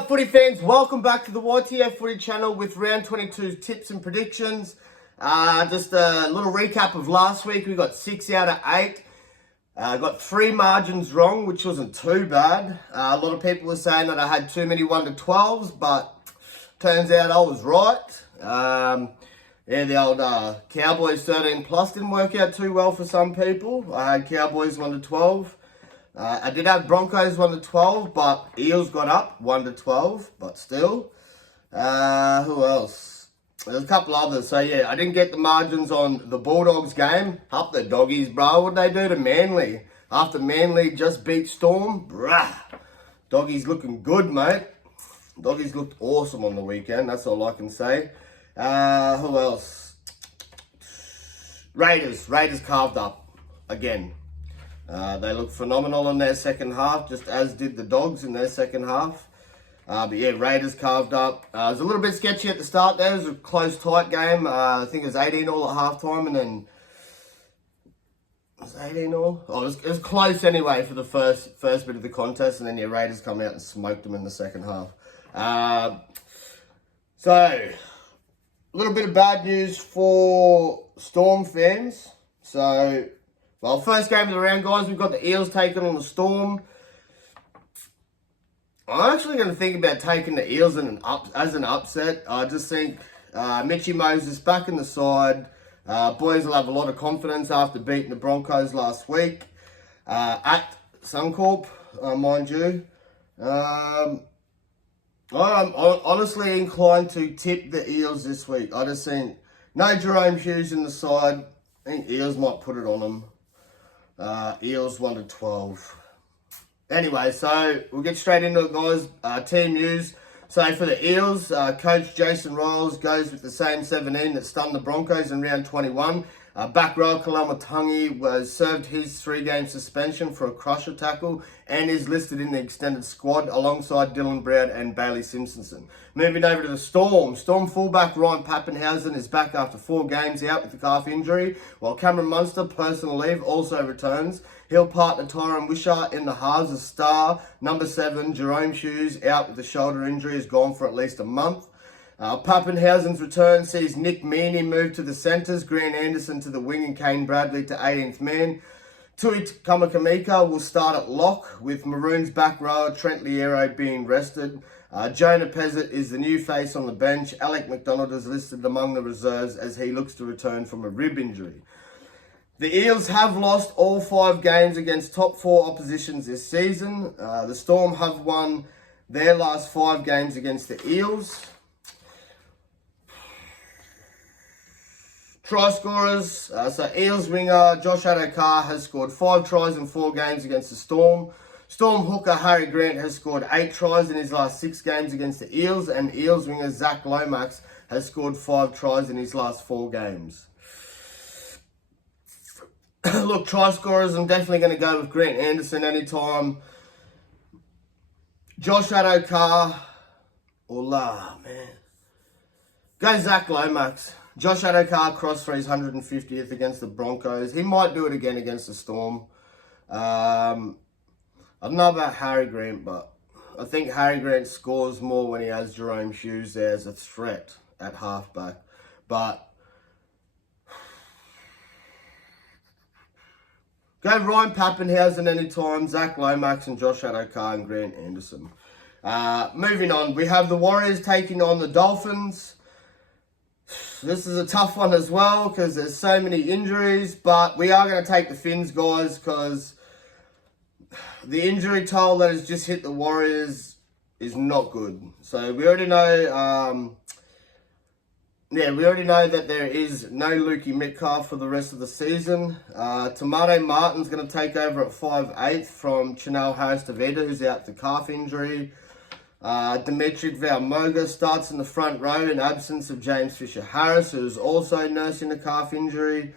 Footy fans, welcome back to the YTF Footy channel with round 22 tips and predictions. Just a little recap of last week. We got 6 out of 8. Got 3 margins wrong, which wasn't too bad. A lot of people were saying that I had too many 1 to 12s, but turns out I was right. The old Cowboys 13 plus didn't work out too well for some people. I had Cowboys 1 to 12. I did have Broncos 1 to 12, but Eels got up 1 to 12, but still. Who else? There's a couple others. So yeah, I didn't get the margins on the Bulldogs game. Up the doggies, bro. What'd they do to Manly? After Manly just beat Storm? Bruh. Doggies looking good, mate. Doggies looked awesome on the weekend. That's all I can say. Who else? Raiders. Raiders carved up again. They looked phenomenal in their second half, just as did the Dogs in their second half. But yeah, Raiders carved up. It was a little bit sketchy at the start there. It was a close, tight game. I think it was 18-all at halftime, and then... Was it 18-all? Oh, it was close anyway for the first bit of the contest, and then yeah, Raiders come out and smoked them in the second half. So, a little bit of bad news for Storm fans. So... Well, first game of the round, guys, we've got the Eels taking on the Storm. I'm actually going to think about taking the Eels as an upset. I just think Mitchy Moses back in the side. Boys will have a lot of confidence after beating the Broncos last week at Suncorp, mind you. I'm honestly inclined to tip the Eels this week. I just think no Jerome Hughes in the side. I think Eels might put it on them. Eels 1 to 12. Anyway, so we'll get straight into it, guys. Team news. So for the Eels, coach Jason Ryles goes with the same 17 that stunned the Broncos in round 21. Back row Kalamatangi was served his 3-game suspension for a crusher tackle and is listed in the extended squad alongside Dylan Brown and Bailey Simpson. Moving over to the Storm. Storm fullback Ryan Pappenhausen is back after 4 games out with the calf injury, while Cameron Munster, personal leave, also returns. He'll partner Tyron Wishart in the halves as star. Number 7, Jerome Hughes, out with the shoulder injury, is gone for at least a month. Pappenhausen's return sees Nick Meaney move to the centres, Grant Anderson to the wing, and Kane Bradley to 18th man. Tui Kamakamika will start at lock, with Maroons back rower Trent Liero being rested. Jonah Pezzett is the new face on the bench. Alec McDonald is listed among the reserves as he looks to return from a rib injury. The Eels have lost all 5 games against top 4 oppositions this season. The Storm have won their last 5 games against the Eels. Try scorers, so Eels winger Josh Addo-Carr has scored 5 tries in 4 games against the Storm. Storm hooker Harry Grant has scored 8 tries in his last 6 games against the Eels, and Eels winger Zach Lomax has scored 5 tries in his last 4 games. Look, try scorers, I'm definitely going to go with Grant Anderson anytime. Josh Addo-Carr, man. Go Zach Lomax. Josh Addo-Carr crossed for his 150th against the Broncos. He might do it again against the Storm. I don't know about Harry Grant, but I think Harry Grant scores more when he has Jerome Hughes there as a threat at halfback. But go Ryan Pappenhausen anytime, Zach Lomax and Josh Addo-Carr and Grant Anderson. Moving on, we have the Warriors taking on the Dolphins. This is a tough one as well because there's so many injuries, but we are going to take the Finns, guys, because the injury toll that has just hit the Warriors is not good. So we already know, that there is no Lukey Metcalf for the rest of the season. Tamade Martin's going to take over at 5'8" from Chanel Harris-Tavita, who's out with the calf injury. Dimitri Valmoga starts in the front row in absence of James Fisher-Harris, who is also nursing a calf injury.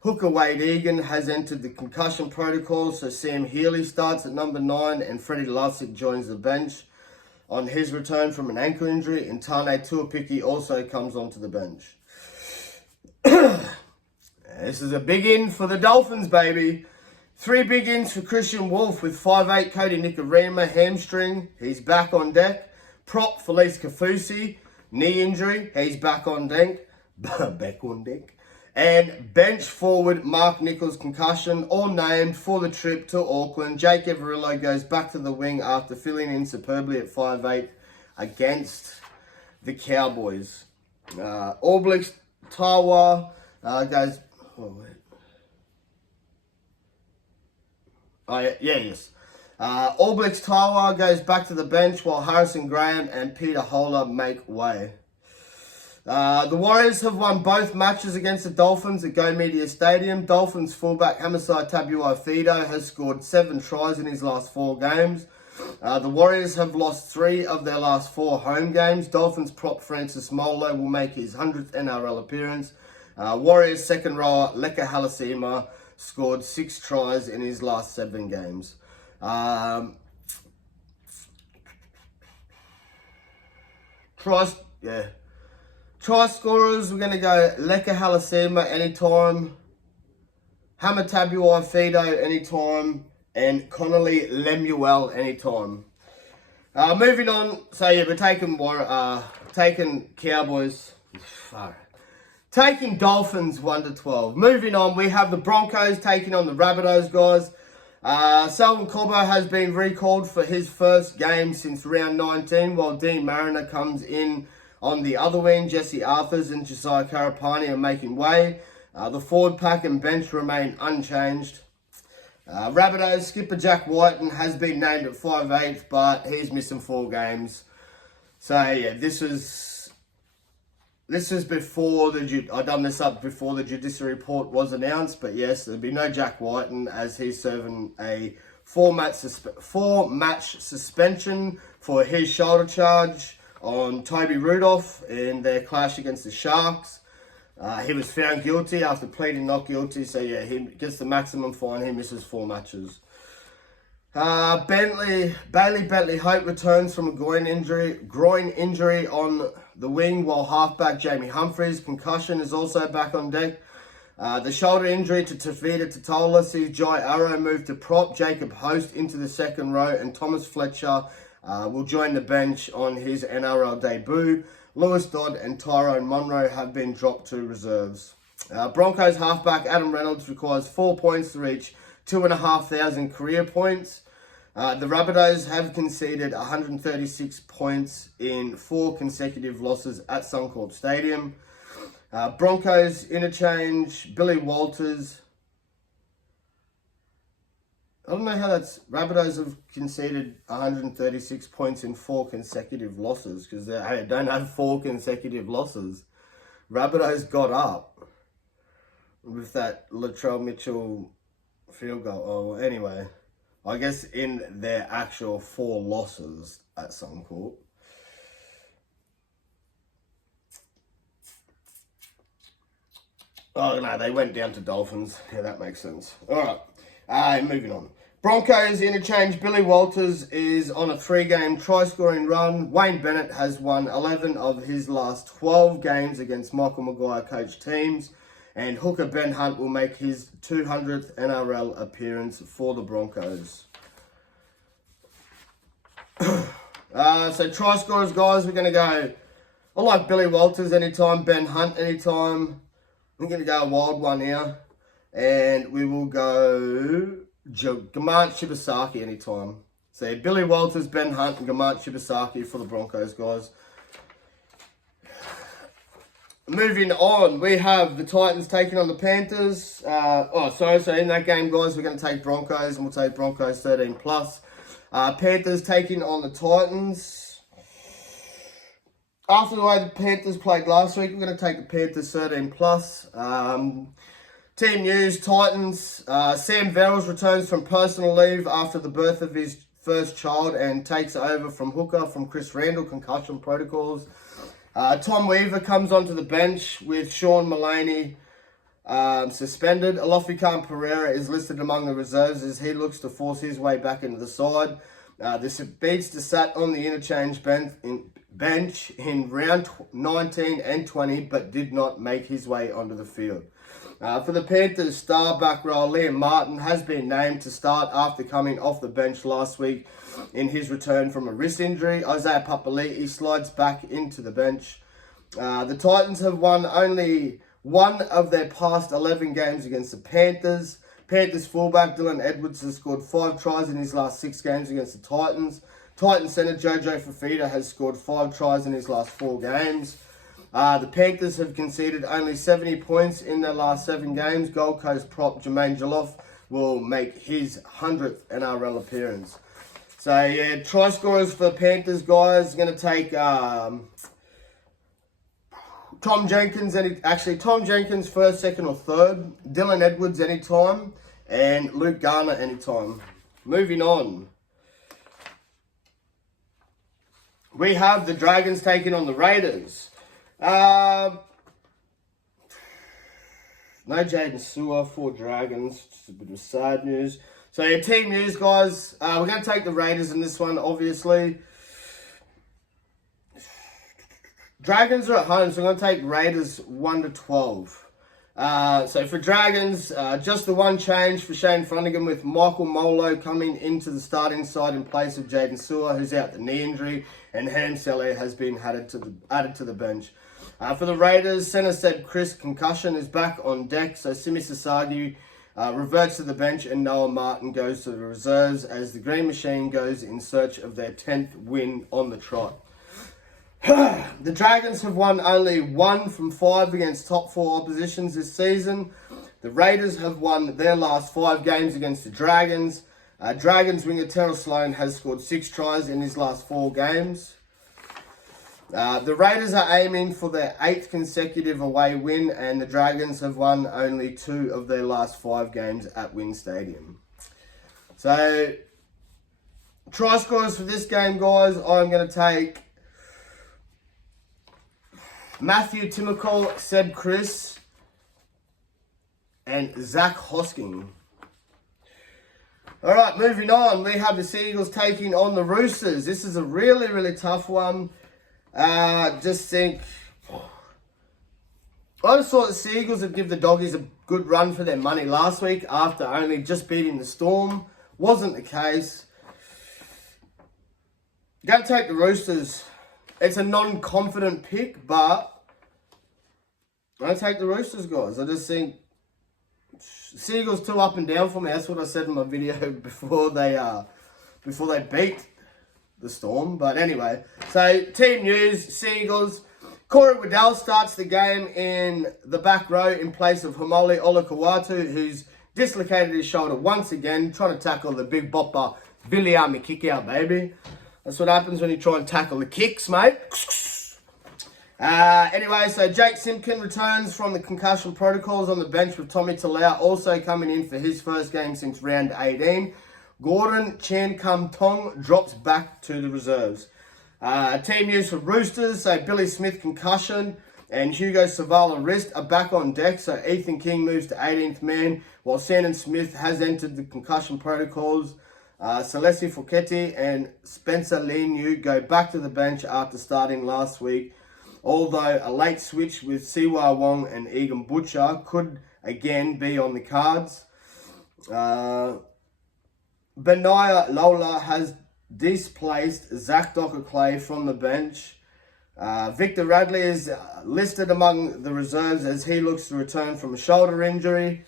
Hooker Wade Egan has entered the concussion protocol, so Sam Healy starts at number 9, and Freddie Lussick joins the bench on his return from an ankle injury, and Tane Tuapiki also comes onto the bench. This is a big in for the Dolphins, baby. 3 big ins for Christian Wolf with 5'8" Cody Nikorima hamstring. He's back on deck. Prop Felice Kafusi, knee injury. He's back on deck. Back on deck. And bench forward Mark Nichols, concussion, all named for the trip to Auckland. Jake Everillo goes back to the wing after filling in superbly at 5'8" against the Cowboys. All Blacks Tawa goes... All Blacks Tawa goes back to the bench while Harrison Graham and Peter Hola make way. The Warriors have won both matches against the Dolphins at Go Media Stadium. Dolphins fullback Hamasai Tabuai-Fidow has scored 7 tries in his last 4 games. The Warriors have lost 3 of their last 4 home games. Dolphins prop Francis Molo will make his 100th NRL appearance. Warriors second rower Leka Halasima scored 6 tries in his last 7 games. Try scorers, we're going to go Leka Halasima anytime, Hamatabuai-Fidow anytime, and Connolly Lemuel anytime. Moving on, so yeah, we're taking Cowboys, taking Dolphins 1-12. Moving on, we have the Broncos taking on the Rabbitohs, guys. Selwyn Cobbo has been recalled for his first game since round 19, while Dean Mariner comes in on the other wing. Jesse Arthurs and Josiah Karapani are making way. The forward pack and bench remain unchanged. Rabbitohs skipper Jack Whiten has been named at 5'8", but he's missing 4 games. So yeah, this is before I done this up before the judicial report was announced. But yes, there'll be no Jack Whiten as he's serving a 4-match suspension for his shoulder charge on Toby Rudolph in their clash against the Sharks. He was found guilty after pleading not guilty, so yeah, he gets the maximum fine. He misses 4 matches. Bailey Bentley Hope returns from a groin injury on the wing, while halfback Jamie Humphries' concussion is also back on deck. The shoulder injury to Tavita Totola sees Jai Arrow move to prop, Jacob Host into the second row, and Thomas Fletcher will join the bench on his NRL debut. Lewis Dodd and Tyrone Monroe have been dropped to reserves. Broncos halfback Adam Reynolds requires 4 points to reach 2,500 career points. The Rabbitohs have conceded 136 points in 4 consecutive losses at Suncorp Stadium. Broncos interchange Billy Walters. I don't know how that's... Rabbitohs have conceded 136 points in 4 consecutive losses because they don't have 4 consecutive losses. Rabbitohs got up with that Latrell Mitchell field goal. Oh, anyway, I guess in their actual 4 losses at Suncorp. Oh, no, they went down to Dolphins. Yeah, that makes sense. All right, moving on. Broncos interchange Billy Walters is on a 3-game try-scoring run. Wayne Bennett has won 11 of his last 12 games against Michael Maguire-coached teams. And hooker Ben Hunt will make his 200th NRL appearance for the Broncos. So try scorers, guys, we're going to go... I like Billy Walters anytime, Ben Hunt anytime. I'm going to go a wild one here. And we will go... Gamant Shibasaki anytime. So Billy Walters, Ben Hunt, and Gamant Shibasaki for the Broncos, guys. Moving on, we have the Titans taking on the Panthers. So in that game, guys, we're going to take Broncos, and we'll take Broncos 13+. Panthers taking on the Titans. After the way the Panthers played last week, we're going to take the Panthers 13+. Team news, Titans. Sam Verrills returns from personal leave after the birth of his first child and takes over from hooker from Chris Randall, concussion protocols. Tom Weaver comes onto the bench with Sean Mullaney suspended. Alofi Pereira is listed among the reserves as he looks to force his way back into the side. The speedster sat on the interchange bench in round 19 and 20 but did not make his way onto the field. For the Panthers, star back row Liam Martin has been named to start after coming off the bench last week in his return from a wrist injury. Isaiah Papali'i slides back into the bench. The Titans have won only one of their past 11 games against the Panthers. Panthers fullback Dylan Edwards has scored 5 tries in his last 6 games against the Titans. Titans centre Jojo Fafita has scored 5 tries in his last 4 games. The Panthers have conceded only 70 points in their last 7 games. Gold Coast prop Jermaine Joloffe will make his 100th NRL appearance. So, yeah, try scorers for the Panthers, guys. Going to take Tom Jenkins, Tom Jenkins first, second or third. Dylan Edwards anytime. And Luke Garner anytime. Moving on. We have the Dragons taking on the Raiders. No Jaden Sewer for Dragons. Just a bit of sad news. So your team news, guys. We're going to take the Raiders in this one, obviously. Dragons are at home, so I'm going to take Raiders 1-12. So for Dragons, just the one change for Shane Flanagan with Michael Molo coming into the starting side in place of Jaden Sewer, who's out the knee injury, and Ham Selly has been added to the bench. For the Raiders, centre Seb Chris concussion is back on deck, so Simi Sasagi reverts to the bench and Noah Martin goes to the reserves as the Green Machine goes in search of their 10th win on the trot. The Dragons have won only 1 from 5 against top 4 oppositions this season. The Raiders have won their last 5 games against the Dragons. Dragons winger Terrell Sloan has scored 6 tries in his last 4 games. The Raiders are aiming for their 8th consecutive away win, and the Dragons have won only 2 of their last 5 games at Wynn Stadium. So, try scorers for this game, guys. I'm going to take Matthew Timokol, Seb Chris, and Zach Hosking. All right, moving on. We have the Seagulls taking on the Roosters. This is a really, really tough one. I just thought the Seagulls would give the Doggies a good run for their money last week after only just beating the Storm. Wasn't the case. Going to take the Roosters. It's a non-confident pick, but I'm going to take the Roosters, guys. I just think Seagulls too up and down for me. That's what I said in my video before they beat the Storm. But anyway, so team news, Seagulls. Corey Waddell starts the game in the back row in place of Hamoli Olakawatu, who's dislocated his shoulder once again, trying to tackle the big bopper, Viliami kick-out, baby. That's what happens when you try and tackle the kicks, mate. Anyway, so Jake Simpkin returns from the concussion protocols on the bench with Tommy Talau also coming in for his first game since round 18. Gordon Chan Kum Tong drops back to the reserves. Team news for Roosters, so Billy Smith concussion and Hugo Savala wrist are back on deck, so Ethan King moves to 18th man, while Sandon Smith has entered the concussion protocols. Celeste Fouquetti and Spencer Leniu go back to the bench after starting last week, although a late switch with Siwa Wong and Egan Butcher could again be on the cards. Benaya Lola has displaced Zach Docker-Clay from the bench. Victor Radley is listed among the reserves as he looks to return from a shoulder injury.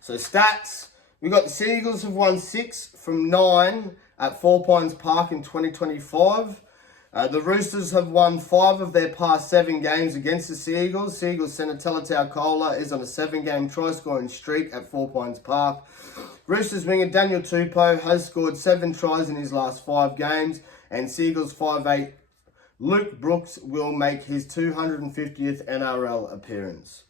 So stats, we got the Seagulls have won 6 from 9 at 4 Pines Park in 2025. The Roosters have won 5 of their past 7 games against the Seagulls. Seagulls centre Talatau Kola is on a 7-game try-scoring streak at 4 Pines Park. Roosters winger Daniel Tupou has scored 7 tries in his last 5 games. And Seagulls 5'8" Luke Brooks will make his 250th NRL appearance.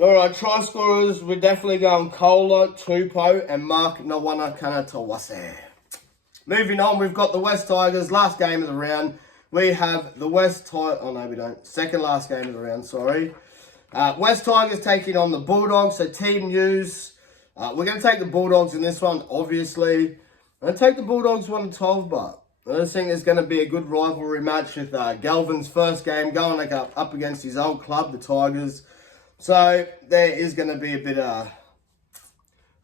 Alright, try scorers, we're definitely going Kola, Tupou, and Mark Nawana Kanatawase. Moving on, we've got the West Tigers, last game of the round. We have the second last game of the round, sorry. West Tigers taking on the Bulldogs, so team news. We're going to take the Bulldogs in this one, obviously. I'm going to take the Bulldogs 1-12, but I just think there's going to be a good rivalry match with Galvin's first game going up against his old club, the Tigers. So there is going to be a bit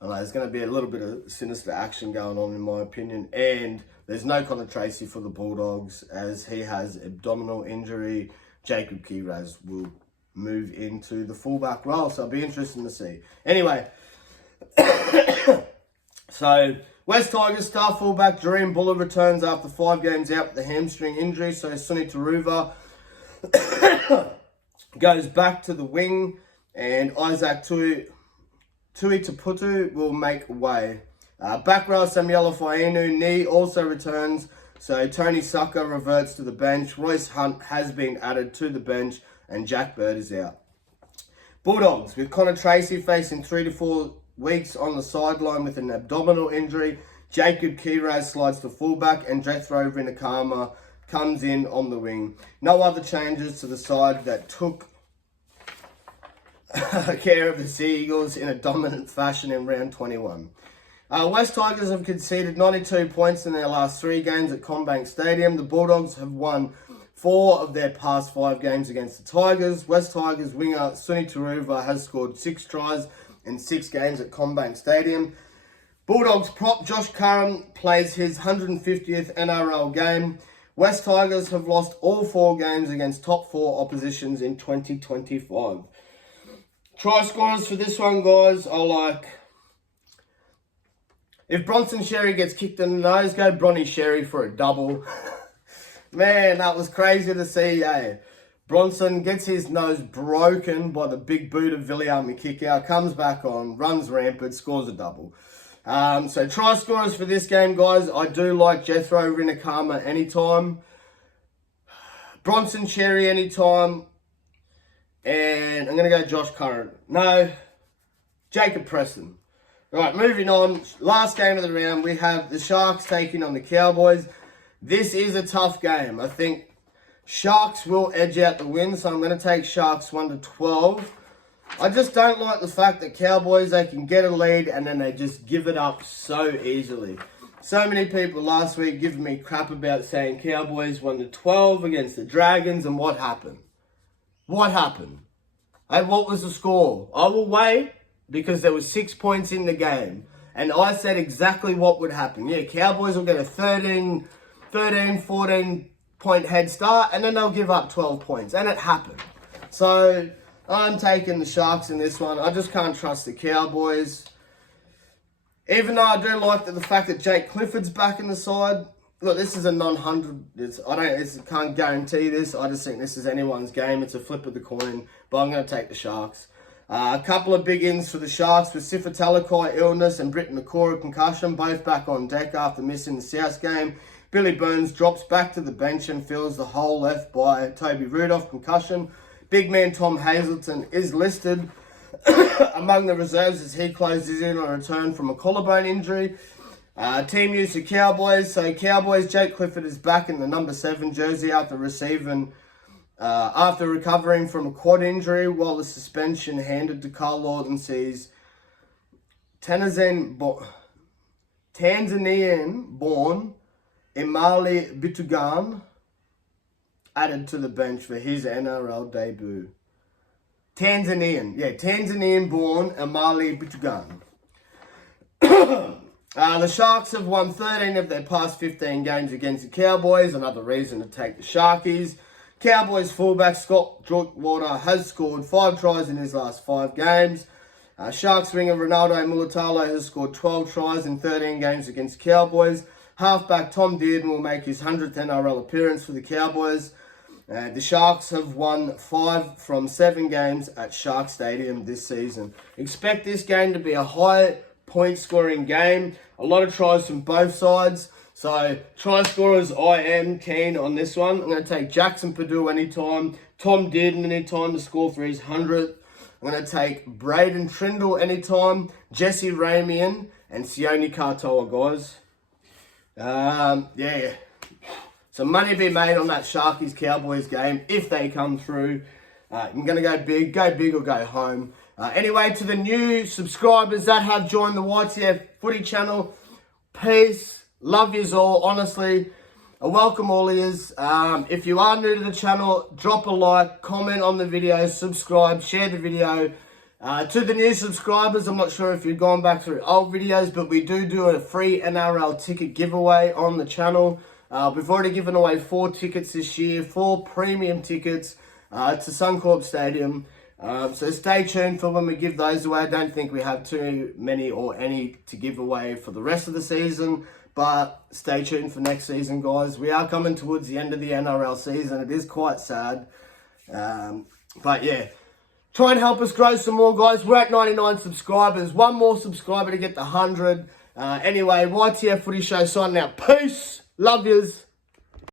there's going to be a little bit of sinister action going on in my opinion. And there's no Connor Tracy for the Bulldogs as he has abdominal injury. Jacob Kiraz will move into the fullback role. So it'll be interesting to see. Anyway, so West Tigers star fullback Dream Buller returns after 5 games out with the hamstring injury. So Suni Taruva goes back to the wing and Isaac Tui Taputu will make way. Back row Samuela Fainu knee also returns. So Tony Sucker reverts to the bench. Royce Hunt has been added to the bench and Jack Bird is out. Bulldogs with Connor Tracy facing 3 to 4 weeks on the sideline with an abdominal injury. Jacob Kiraz slides to fullback and Jethro Rinakama comes in on the wing. No other changes to the side that took care of the Sea Eagles in a dominant fashion in round 21. West Tigers have conceded 92 points in their last 3 games at CommBank Stadium. The Bulldogs have won 4 of their past 5 games against the Tigers. West Tigers winger Suni Taruva has scored 6 tries in 6 games at CommBank Stadium. Bulldogs prop Josh Curran plays his 150th NRL game. West Tigers have lost all 4 games against top 4 oppositions in 2025. Try scorers for this one, guys, are like... If Bronson Sherry gets kicked in the nose, go Bronny Sherry for a double. Man, that was crazy to see, eh? Bronson gets his nose broken by the big boot of Viliami Kickout, comes back on, runs rampant, scores a double. So try scorers for this game, guys. I do like Jethro Rinakama anytime. Bronson Sherry anytime. And I'm going to go Josh Curran. No, Jacob Preston. Right, moving on. Last game of the round, we have the Sharks taking on the Cowboys. This is a tough game. I think Sharks will edge out the win, so I'm going to take Sharks 1-12. I just don't like the fact that Cowboys, they can get a lead and then they just give it up so easily. So many people last week giving me crap about saying Cowboys 1-12 against the Dragons, and what happened? What happened? And what was the score? I will wait because there was 6 points in the game. And I said exactly what would happen. Yeah, Cowboys will get a 13, 14 point head start and then they'll give up 12 points. And it happened. So I'm taking the Sharks in this one. I just can't trust the Cowboys. Even though I do like the fact that Jake Clifford's back in the side. Look, this is a non-100. I can't guarantee this. I just think this is anyone's game. It's a flip of the coin. But I'm going to take the Sharks. A couple of big ins for the Sharks with Sifa Talakai illness and Britt Nakora concussion, both back on deck after missing the South game. Billy Burns drops back to the bench and fills the hole left by Toby Rudolph concussion. Big man Tom Hazelton is listed among the reserves as he closes in on a return from a collarbone injury. Team use of Cowboys. So Cowboys, Jake Clifford is back in the number 7 jersey after recovering from a quad injury, while the suspension handed to Carl Lawton sees Tanzanian-born Imali Bitugan added to the bench for his NRL debut. Tanzanian-born Imali Bitugan. The Sharks have won 13 of their past 15 games against the Cowboys, another reason to take the Sharkies. Cowboys fullback Scott Drinkwater has scored 5 tries in his last 5 games. Sharks winger Ronaldo Mulatalo has scored 12 tries in 13 games against Cowboys. Halfback Tom Dearden will make his 100th NRL appearance for the Cowboys. The Sharks have won 5 from 7 games at Shark Stadium this season. Expect this game to be a high point scoring game. A lot of tries from both sides. So, try scorers, I am keen on this one. I'm going to take Jackson Purdue anytime. Tom Dearden anytime to score for his 100th. I'm going to take Braden Trindle anytime. Jesse Ramian and Sione Katoa, guys. Yeah. Some money to be made on that Sharkies-Cowboys game if they come through. I'm going to go big or go home. Anyway, to the new subscribers that have joined the YTF Footy channel, peace. Love yous all, honestly. I welcome all ears. If you are new to the channel, drop a like, comment on the video, subscribe, share the video. To the new subscribers, I'm not sure if you've gone back through old videos, but we do a free NRL ticket giveaway on the channel. We've already given away 4 tickets this year, 4 premium tickets to Suncorp Stadium. So stay tuned for when we give those away. I don't think we have too many or any to give away for the rest of the season, but stay tuned for next season, guys. We are coming towards the end of the NRL season. It is quite sad. But yeah, try and help us grow some more, guys. We're at 99 subscribers. One more subscriber to get to 100. Anyway, YTF Footy Show signing out. Peace. Love yous.